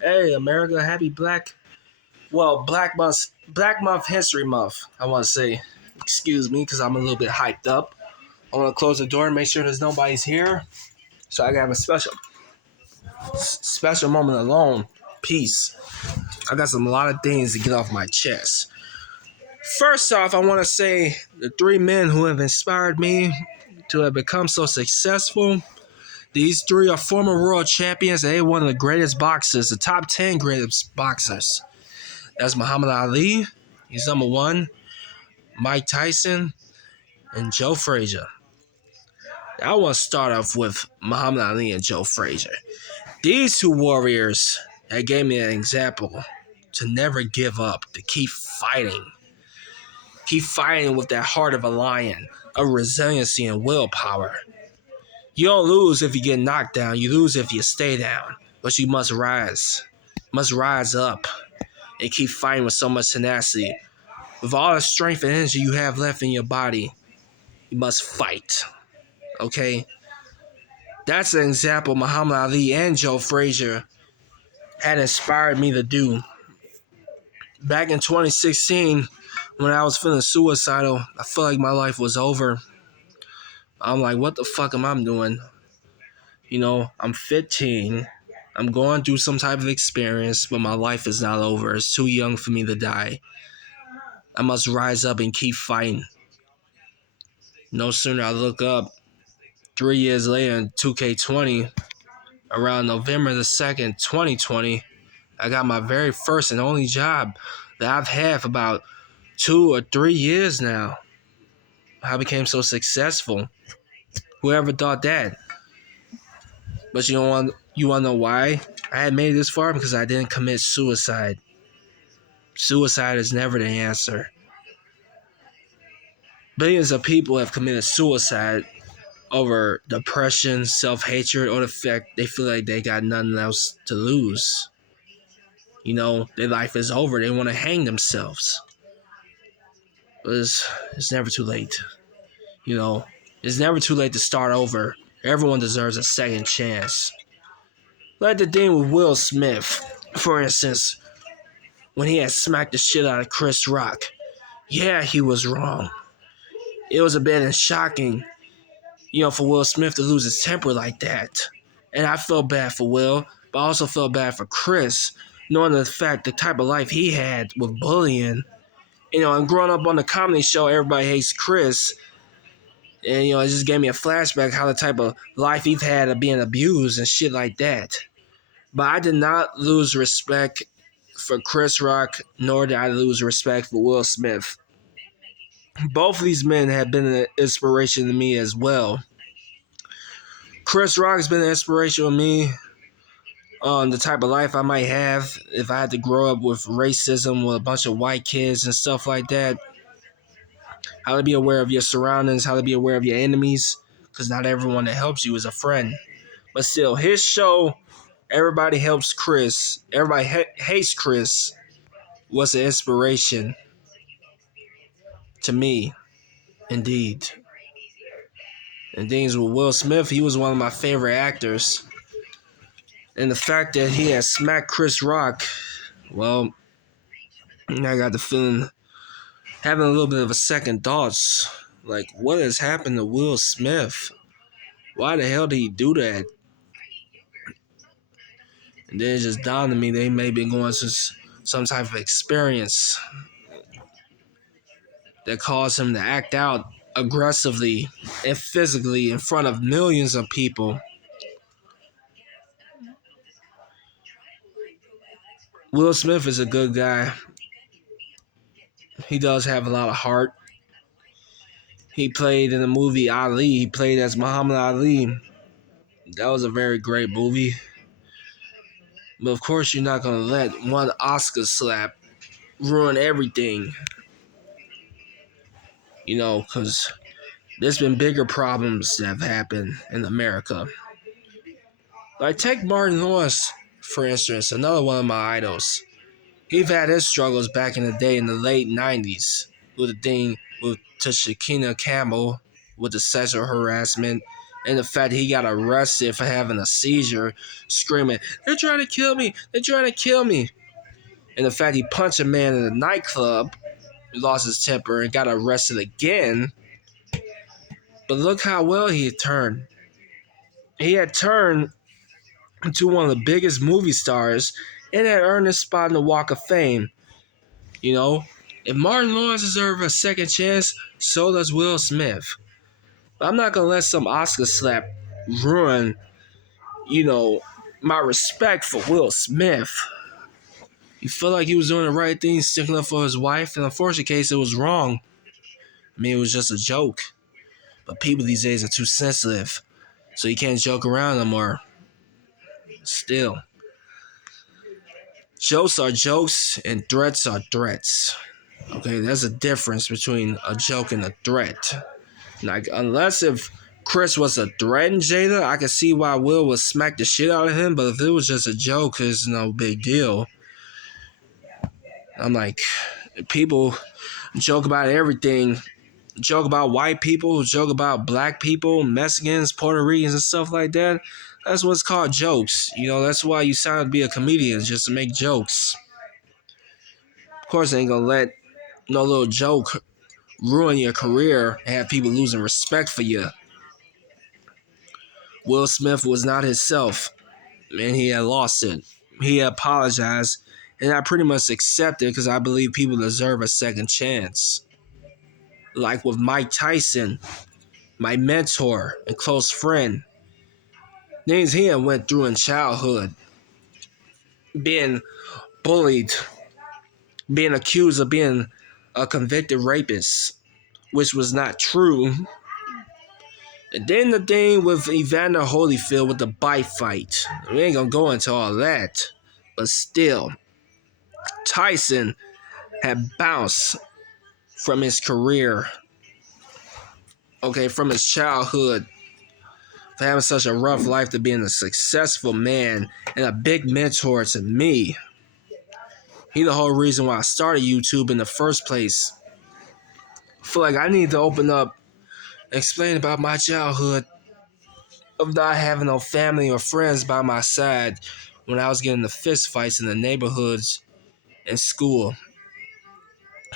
Hey, America, happy Black Month History Month. I want to say, excuse me, because I'm a little bit hyped up. I want to close the door and make sure there's nobody's here, so I can have a special moment alone. Peace. I got a lot of things to get off my chest. First off, I want to say the three men who have inspired me to have become so successful. These three are former world champions, and they're one of the greatest boxers, the top 10 greatest boxers. That's Muhammad Ali. He's number one. Mike Tyson and Joe Frazier. I want to start off with Muhammad Ali and Joe Frazier. These two warriors that gave me an example to never give up, to keep fighting. Keep fighting with that heart of a lion, of resiliency and willpower. You don't lose if you get knocked down. You lose if you stay down. But you must rise. Must rise up and keep fighting with so much tenacity. With all the strength and energy you have left in your body, you must fight. Okay? That's an example Muhammad Ali and Joe Frazier had inspired me to do. Back in 2016, when I was feeling suicidal, I felt like my life was over. I'm like, what the fuck am I doing? You know, I'm 15. I'm going through some type of experience, but my life is not over. It's too young for me to die. I must rise up and keep fighting. No sooner I look up, 3 years later in 2K20, around November the 2nd, 2020, I got my very first and only job that I've had for about 2 or 3 years now. I became so successful. Whoever thought that? But you want to know why I had made it this far? Because I didn't commit suicide. Suicide is never the answer. Billions of people have committed suicide over depression, self-hatred, or the fact they feel like they got nothing else to lose. You know, their life is over. They want to hang themselves. But it's never too late. You know, it's never too late to start over. Everyone deserves a second chance. Like the thing with Will Smith, for instance, when he had smacked the shit out of Chris Rock. Yeah, he was wrong. It was a bit shocking, you know, for Will Smith to lose his temper like that. And I felt bad for Will, but I also felt bad for Chris, knowing the fact, the type of life he had with bullying. You know, and growing up on the comedy show, Everybody Hates Chris. And, you know, it just gave me a flashback how the type of life he's had of being abused and shit like that. But I did not lose respect for Chris Rock, nor did I lose respect for Will Smith. Both of these men have been an inspiration to me as well. Chris Rock has been an inspiration to me on the type of life I might have if I had to grow up with racism with a bunch of white kids and stuff like that. How to be aware of your surroundings, how to be aware of your enemies, because not everyone that helps you is a friend. But still, his show, Everybody Helps Chris, Everybody Hates Chris, was an inspiration to me, indeed. And things with Will Smith, he was one of my favorite actors. And the fact that he had smacked Chris Rock, well, I got the feeling, having a little bit of a second thoughts. Like, what has happened to Will Smith? Why the hell did he do that? And then it just dawned on me they may be going through some type of experience that caused him to act out aggressively and physically in front of millions of people. Will Smith is a good guy. He does have a lot of heart. He played in the movie Ali. He played as Muhammad Ali. That was a very great movie. But of course, you're not going to let one Oscar slap ruin everything. You know, because there's been bigger problems that have happened in America. Like, take Martin Lawrence, for instance, another one of my idols. He's had his struggles back in the day in the late 90s with the thing with Tashakina Campbell with the sexual harassment And the fact he got arrested for having a seizure, screaming, "They're trying to kill me! They're trying to kill me!" And the fact he punched a man in a nightclub, lost his temper, and got arrested again. But look how well he had turned. He had turned into one of the biggest movie stars and had earned his spot in the Walk of Fame. You know, if Martin Lawrence deserves a second chance, so does Will Smith. But I'm not going to let some Oscar slap ruin, my respect for Will Smith. He felt like he was doing the right thing, sticking up for his wife. In the unfortunate case, it was wrong. I mean, it was just a joke. But people these days are too sensitive, so you can't joke around no more. Still, jokes are jokes and threats are threats. Okay, there's a difference between a joke and a threat. Like, unless if Chris was a threat in Jada, I could see why Will would smack the shit out of him. But if it was just a joke, it's no big deal. I'm like, people joke about everything. Joke about white people, joke about black people, Mexicans, Puerto Ricans, and stuff like that. That's what's called jokes. That's why you sign up to be a comedian, just to make jokes. Of course, I ain't gonna let no little joke ruin your career and have people losing respect for you. Will Smith was not himself, and he had lost it. He apologized, and I pretty much accepted because I believe people deserve a second chance. Like with Mike Tyson, my mentor and close friend. Things he had went through in childhood. Being bullied, being accused of being a convicted rapist, which was not true. And then the thing with Evander Holyfield with the bite fight. We ain't gonna go into all that. But still, Tyson had bounced from his career. Okay, from his childhood. For having such a rough life to being a successful man and a big mentor to me. He's the whole reason why I started YouTube in the first place. I feel like I need to open up and explain about my childhood of not having no family or friends by my side when I was getting the fist fights in the neighborhoods and school.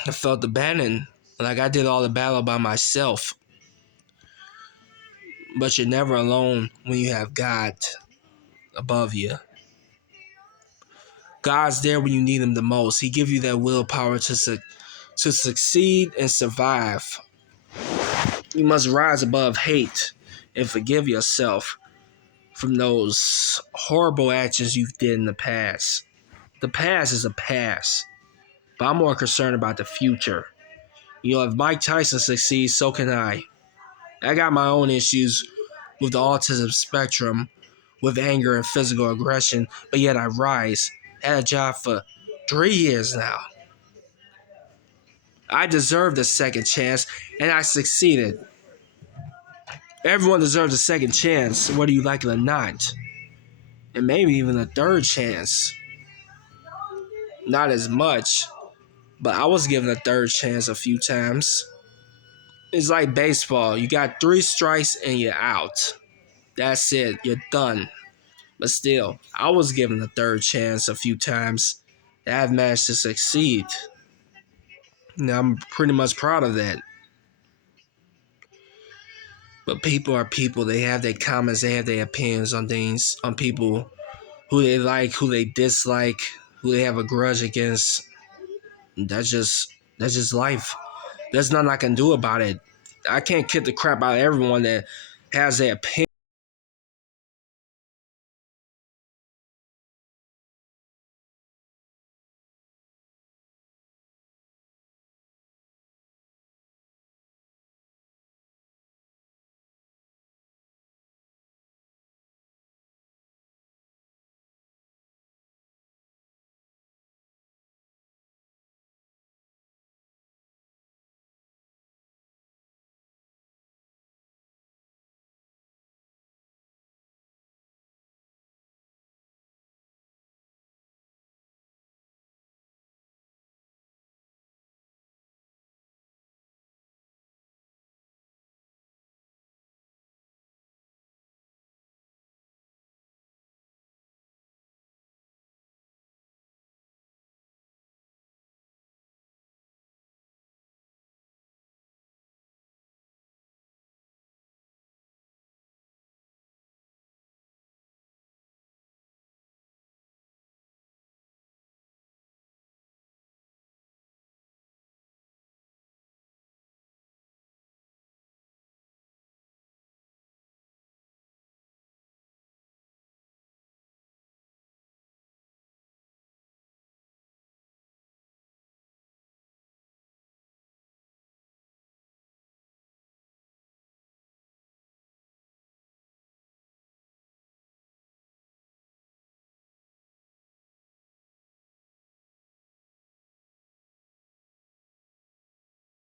I felt abandoned, like I did all the battle by myself. But you're never alone when you have God above you. God's there when you need him the most. He gives you that willpower to succeed and survive. You must rise above hate and forgive yourself from those horrible actions you did in the past. The past is a past, but I'm more concerned about the future. If Mike Tyson succeeds, so can I. I got my own issues with the autism spectrum, with anger and physical aggression, but yet I rise. Had a job for 3 years now. I deserved a second chance, and I succeeded. Everyone deserves a second chance, whether you like it or not. And maybe even a third chance. Not as much, but I was given a third chance a few times. It's like baseball. You got 3 strikes and you're out. That's it. You're done. But still, I was given a third chance a few times. And I've managed to succeed. Now, I'm pretty much proud of that. But people are people. They have their comments. They have their opinions on things. On people who they like, who they dislike, who they have a grudge against. That's just life. There's nothing I can do about it. I can't kick the crap out of everyone that has their opinion.